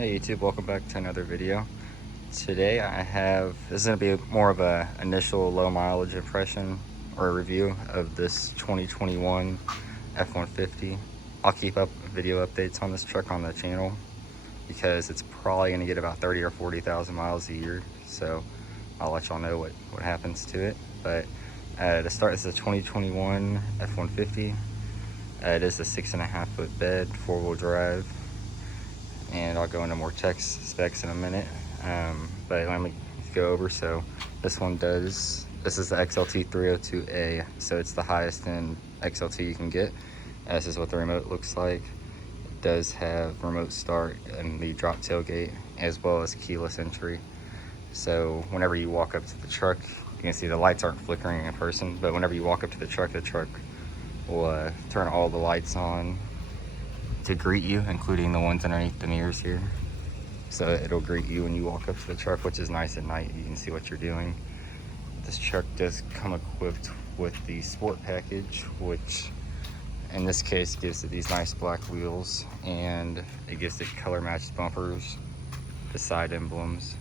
Hey YouTube, welcome back to another video. Today this is going to be more of a initial low mileage impression or review of this 2021 F-150. I'll keep up video updates on this truck on the channel because it's probably going to get about 30 or 40,000 miles a year. So I'll let y'all know what happens to it. But to start, this is a 2021 F-150. It is a 6.5 foot bed, 4-wheel drive. And I'll go into more specs in a minute, but let me go over. So this is the XLT 302A, so it's the highest end XLT you can get. This is what the remote looks like. It does have remote start and the drop tailgate, as well as keyless entry. So whenever you walk up to the truck, you can see the lights aren't flickering in person, but whenever you walk up to the truck will turn all the lights on to greet you, including the ones underneath the mirrors here. So it'll greet you when you walk up to the truck, which is nice at night. You can see what you're doing. This truck does come equipped with the sport package, which in this case gives it these nice black wheels, and it gives it color matched bumpers, the side emblems.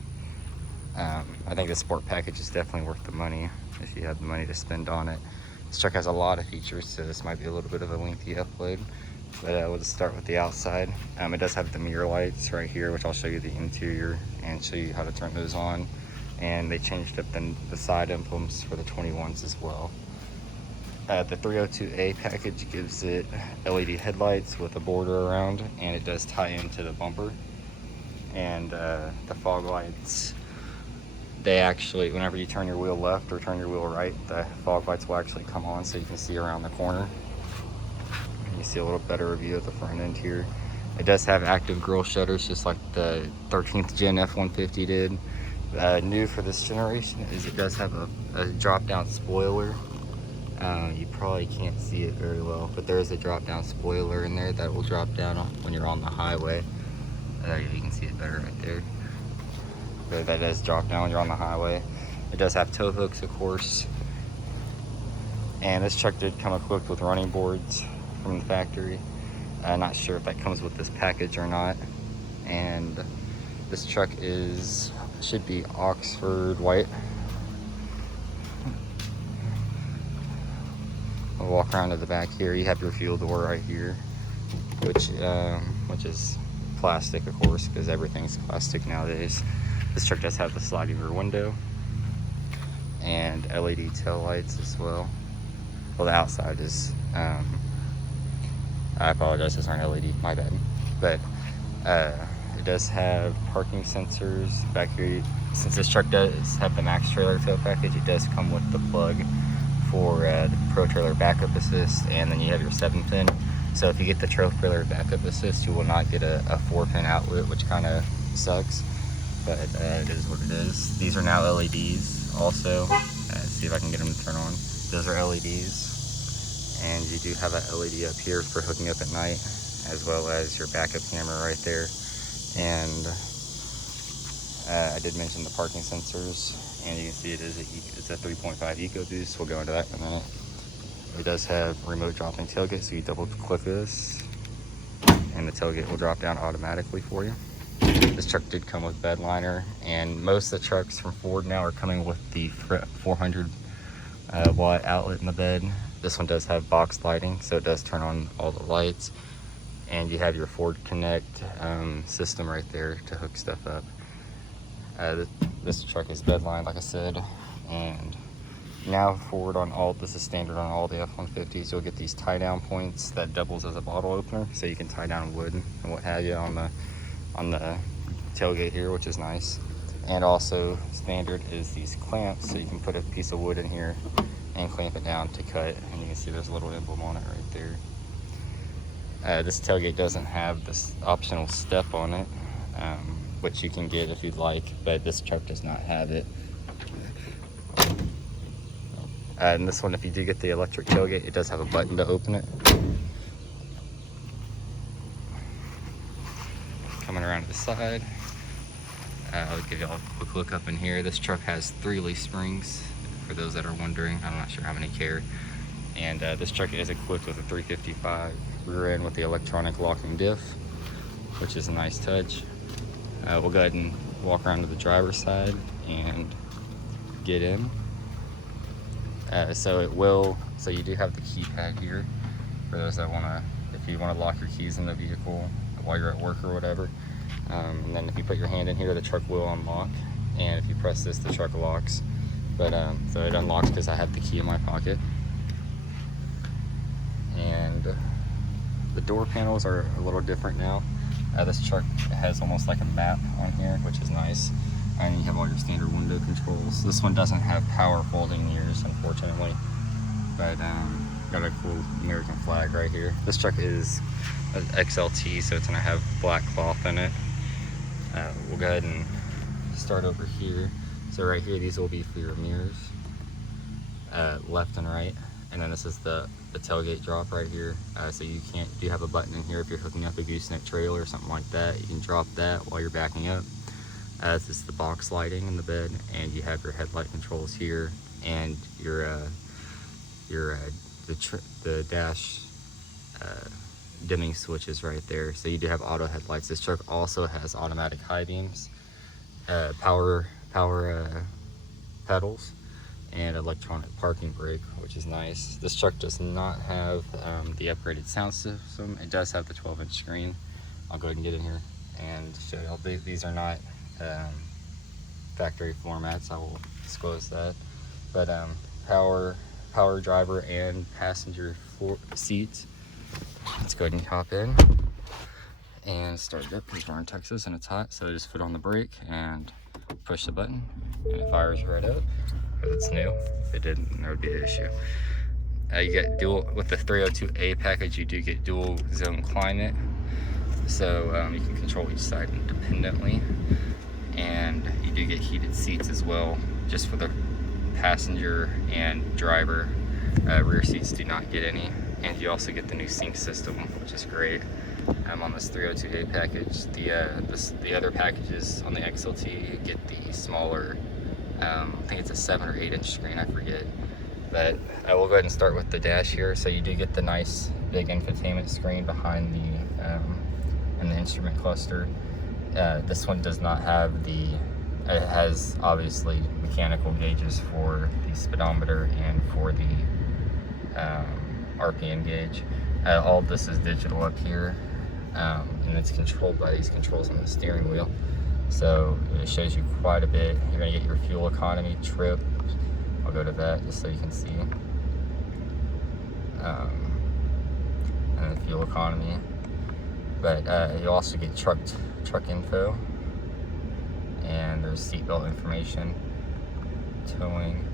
I think the sport package is definitely worth the money if you have the money to spend on it. This truck has a lot of features, so this might be a little bit of a lengthy upload. But we'll just start with the outside. It does have the mirror lights right here, which I'll show you the interior and show you how to turn those on. And they changed up the side emblems for the 21s as well. The 302A package gives it LED headlights with a border around, and it does tie into the bumper. And the fog lights, they actually, whenever you turn your wheel left or turn your wheel right, the fog lights will actually come on so you can see around the corner. You see a little better view of the front end here. It does have active grille shutters, just like the 13th gen F-150 did. New for this generation is it does have a drop down spoiler. You probably can't see it very well, but there is a drop down spoiler in there that will drop down when you're on the highway. You can see it better right there. But that does drop down when you're on the highway. It does have tow hooks, of course. And this truck did come equipped with running boards from the factory. I'm not sure if that comes with this package or not. And this truck should be Oxford white. We'll walk around to the back here. You have your fuel door right here, which is plastic, of course, because everything's plastic nowadays. This truck does have the sliding rear window and LED tail lights as well. Well, the outside is I apologize, those aren't LED, my bad. But it does have parking sensors back here. Since this truck does have the max trailer tow package, it does come with the plug for the Pro Trailer Backup Assist, and then you have your 7-pin. So if you get the Trailer Backup Assist, you will not get a 4-pin outlet, which kind of sucks, but it is what it is. These are now LEDs also. Let's see if I can get them to turn on. Those are LEDs. And you do have an LED up here for hooking up at night, as well as your backup camera right there. And I did mention the parking sensors, and you can see it's a 3.5 Ecoboost. We'll go into that in a minute. It does have remote dropping tailgate, so you double click this, and the tailgate will drop down automatically for you. This truck did come with bed liner, and most of the trucks from Ford now are coming with the 400 watt outlet in the bed. This one does have box lighting, so it does turn on all the lights. And you have your Ford Connect system right there to hook stuff up. This truck is bedline, like I said. And now Ford this is standard on all the F-150s. You'll get these tie down points that doubles as a bottle opener, so you can tie down wood and what have you on the tailgate here, which is nice. And also standard is these clamps, so you can put a piece of wood in here and clamp it down to cut, and you can see there's a little emblem on it right there. This tailgate doesn't have this optional step on it, which you can get if you'd like, but this truck does not have it. And this one, if you do get the electric tailgate, it does have a button to open it. Coming around to the side, I'll give y'all a quick look up in here. This truck has 3 leaf springs, for those that are wondering. I'm not sure how many care. And this truck is equipped with a 355 rear end with the electronic locking diff, which is a nice touch. We'll go ahead and walk around to the driver's side and get in. So you do have the keypad here for those that if you want to lock your keys in the vehicle while you're at work or whatever. And then if you put your hand in here, the truck will unlock. And if you press this, the truck locks. But so it unlocks because I have the key in my pocket. And the door panels are a little different now. This truck has almost like a map on here, which is nice. And you have all your standard window controls. This one doesn't have power folding mirrors, unfortunately. But got a cool American flag right here. This truck is an XLT, so it's gonna have black cloth in it. We'll go ahead and start over here. So right here, these will be for your mirrors, left and right. And then this is the tailgate drop right here. So you have a button in here if you're hooking up a gooseneck trailer or something like that. You can drop that while you're backing up. This is the box lighting in the bed, and you have your headlight controls here, and the dash dimming switches right there. So you do have auto headlights. This truck also has automatic high beams, power pedals, and electronic parking brake, which is nice. This truck does not have the upgraded sound system. It does have the 12-inch screen. I'll go ahead and get in here and show you. These are not factory formats, I will disclose that. But power driver and passenger seats. Let's go ahead and hop in and start it up because we're in Texas and it's hot. So just put on the brake and push the button, and it fires right up. Because it's new. If it didn't, there would be an issue. You get with the 302A package, you do get dual zone climate. So you can control each side independently. And you do get heated seats as well, just for the passenger and driver. Rear seats do not get any. And you also get the new sync system, which is great. On this 302A package. The other packages on the XLT, you get the smaller, I think it's a 7 or 8 inch screen, I forget. But I will go ahead and start with the dash here. So you do get the nice big infotainment screen behind in the instrument cluster. This one does not have it has obviously mechanical gauges for the speedometer and for the RPM gauge. All of this is digital up here, and it's controlled by these controls on the steering wheel. So it shows you quite a bit. You're gonna get your fuel economy, trip. I'll go to that just so you can see. And the fuel economy. But you also get truck info, and there's seatbelt information, towing.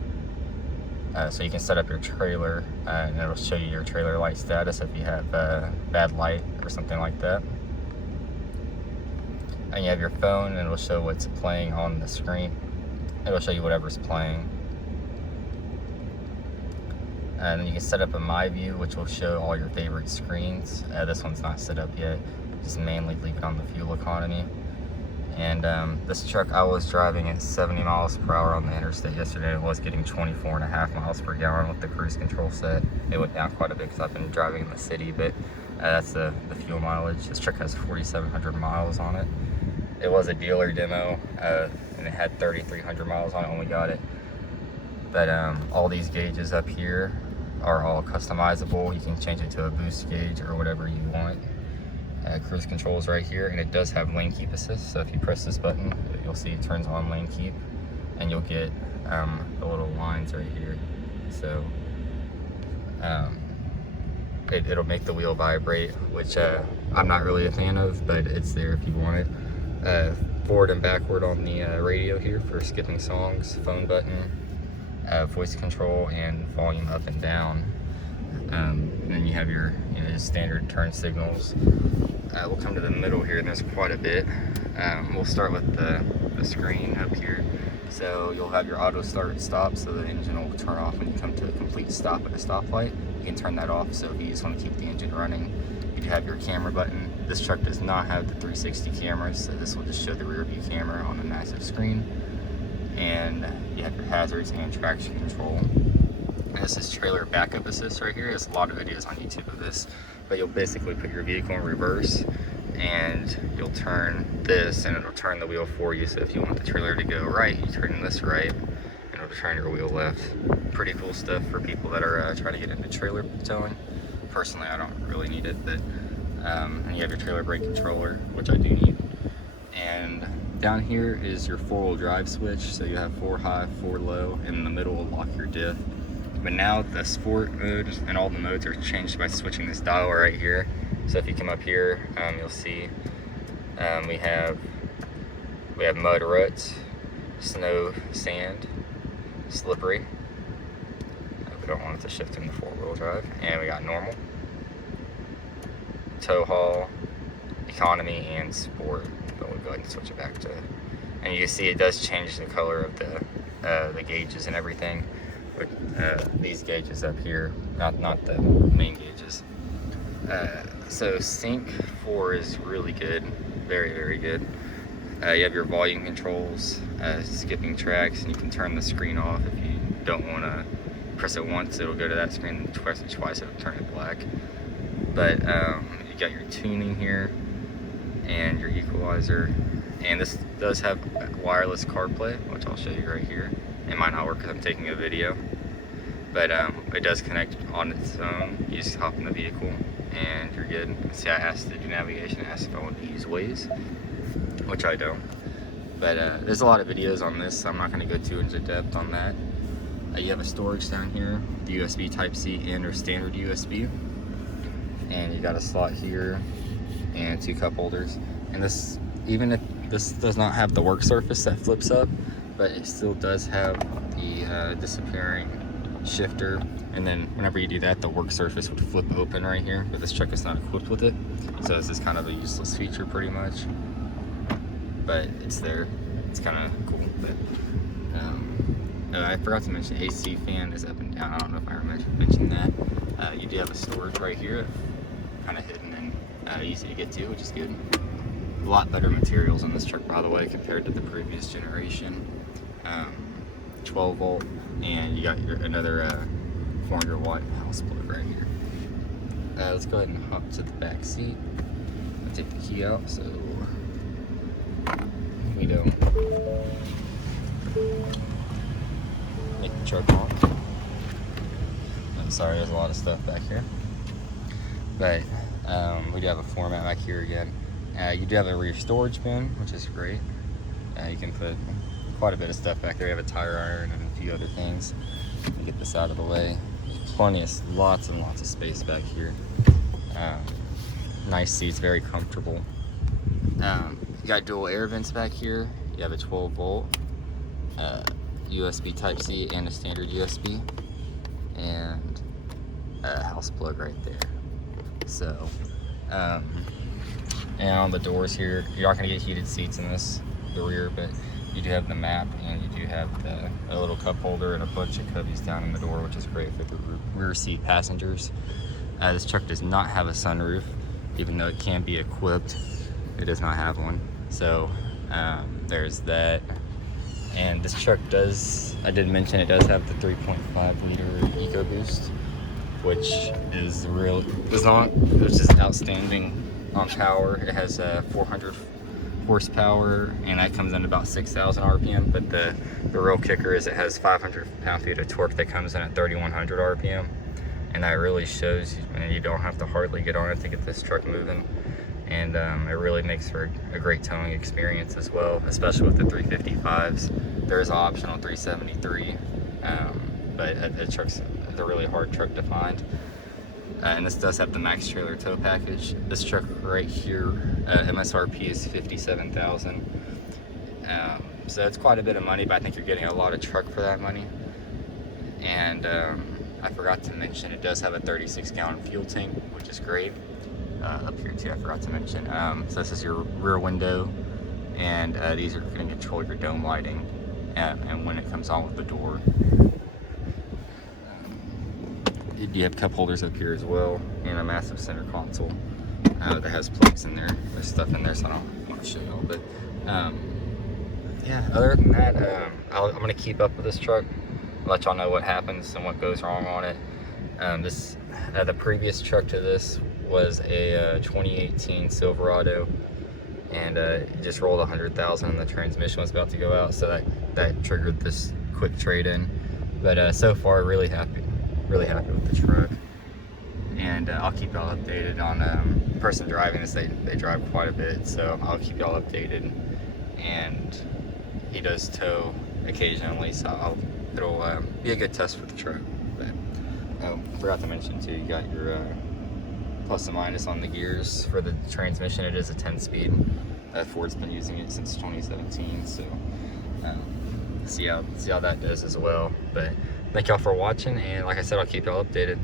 So you can set up your trailer, and it'll show you your trailer light status if you have bad light or something like that. And you have your phone, and it'll show what's playing on the screen. It'll show you whatever's playing. And then you can set up a My View, which will show all your favorite screens. This one's not set up yet. Just mainly leave it on the fuel economy. And this truck, I was driving at 70 miles per hour on the interstate yesterday. It was getting 24.5 miles per gallon with the cruise control set. It went down quite a bit because I've been driving in the city, but that's the fuel mileage. This truck has 4,700 miles on it. It was a dealer demo, and it had 3,300 miles on it when we got it. But all these gauges up here are all customizable. You can change it to a boost gauge or whatever you want. Cruise control is right here, and it does have lane keep assist. So if you press this button, you'll see it turns on lane keep, and you'll get the little lines right here. So it'll make the wheel vibrate, which I'm not really a fan of, but it's there if you want it. Forward and backward on the radio here for skipping songs, phone button, voice control, and volume up and down. And then you have your standard turn signals. We'll come to the middle here, and there's quite a bit. We'll start with the screen up here. So you'll have your auto start stop, so the engine will turn off when you come to a complete stop at a stoplight. You can turn that off, so if you just want to keep the engine running. You do have your camera button. This truck does not have the 360 cameras, so this will just show the rear view camera on a massive screen. And you have your hazards and traction control. And this is trailer backup assist right here. There's a lot of videos on YouTube of this, but you'll basically put your vehicle in reverse, and you'll turn this and it'll turn the wheel for you. So if you want the trailer to go right, you turn this right and it'll turn your wheel left. Pretty cool stuff for people that are trying to get into trailer towing. Personally, I don't really need it, but and you have your trailer brake controller, which I do need. And down here is your 4-wheel drive switch. So you have 4 high, 4 low, and in the middle will lock your diff. But now the sport mode and all the modes are changed by switching this dial right here. So if you come up here, you'll see we have mud ruts, snow, sand, slippery. We don't want it to shift into 4-wheel drive. And we got normal, tow haul, economy, and sport. But we'll go ahead and switch it back to, and you can see it does change the color of the gauges and everything. With these gauges up here, not the main gauges. So sync 4 is really good, very, very good. You have your volume controls, skipping tracks, and you can turn the screen off if you don't want to press it once, it'll go to that screen, twice it'll turn it black. But you got your tuning here and your equalizer, and this does have wireless CarPlay, which I'll show you right here. It might not work because I'm taking a video, but it does connect on its own. You just hop in the vehicle and you're good. See, I asked to do navigation, I asked if I wanted to use Waze, which I don't. But there's a lot of videos on this, so I'm not going to go too into depth on that. You have a storage down here, the USB Type-C and or standard USB. And you got a slot here and 2 cup holders. And this, even if this does not have the work surface that flips up, but it still does have the disappearing shifter. And then whenever you do that, the work surface would flip open right here, but this truck is not equipped with it. So this is kind of a useless feature pretty much, but it's there. It's kind of cool. But I forgot to mention AC fan is up and down. I don't know if I mentioned that. You do have a storage right here, kind of hidden and easy to get to, which is good. A lot better materials on this truck, by the way, compared to the previous generation. 12 volt, and you got another 400 watt house plug right here. Let's go ahead and hop to the back seat. I'll take the key out so we don't make the truck on. I'm sorry, there's a lot of stuff back here, but we do have a floor mat back here again. You do have a rear storage bin, which is great. You can put quite a bit of stuff back there. You have a tire iron and a few other things. Let me get this out of the way. There's plenty of, lots and lots of space back here. Nice seats, very comfortable. You got dual air vents back here. You have a 12 volt USB Type-C and a standard USB, and a house plug right there. So, and on the doors here, you're not gonna get heated seats in the rear, but you do have the map, and you do have a little cup holder and a bunch of cubbies down in the door, which is great for the rear seat passengers. This truck does not have a sunroof, even though it can be equipped. It does not have one. So there's that. And this truck does, I did mention it does have the 3.5 liter Ecoboost, which is outstanding on power. It has 400 horsepower, and that comes in about 6,000 RPM. But the real kicker is it has 500 pound-feet of torque that comes in at 3,100 RPM, and that really shows, and you don't have to hardly get on it to get this truck moving. And it really makes for a great towing experience as well, especially with the 355s. There is an optional 373, but the truck's a really hard truck to find. And this does have the max trailer tow package. This truck right here, MSRP is $57,000. So it's quite a bit of money, but I think you're getting a lot of truck for that money. And I forgot to mention, it does have a 36-gallon fuel tank, which is great. Up here too, I forgot to mention. So this is your rear window, and these are going to control your dome lighting and when it comes on with the door. You have cup holders up here as well, and a massive center console that has plugs in there. There's stuff in there, so I don't want to show y'all. But yeah, other than that, I'm going to keep up with this truck, let y'all know what happens and what goes wrong on it. The previous truck to this was a 2018 Silverado, and it just rolled 100,000 and the transmission was about to go out, so that triggered this quick trade-in. But so far, really happy with the truck. And I'll keep y'all updated on the person driving this. They drive quite a bit, so I'll keep y'all updated. And he does tow occasionally, so it'll be a good test for the truck. But forgot to mention too, you got your plus and minus on the gears for the transmission. It is a 10-speed. Ford's been using it since 2017, so see how that does as well. But thank y'all for watching, and like I said, I'll keep y'all updated.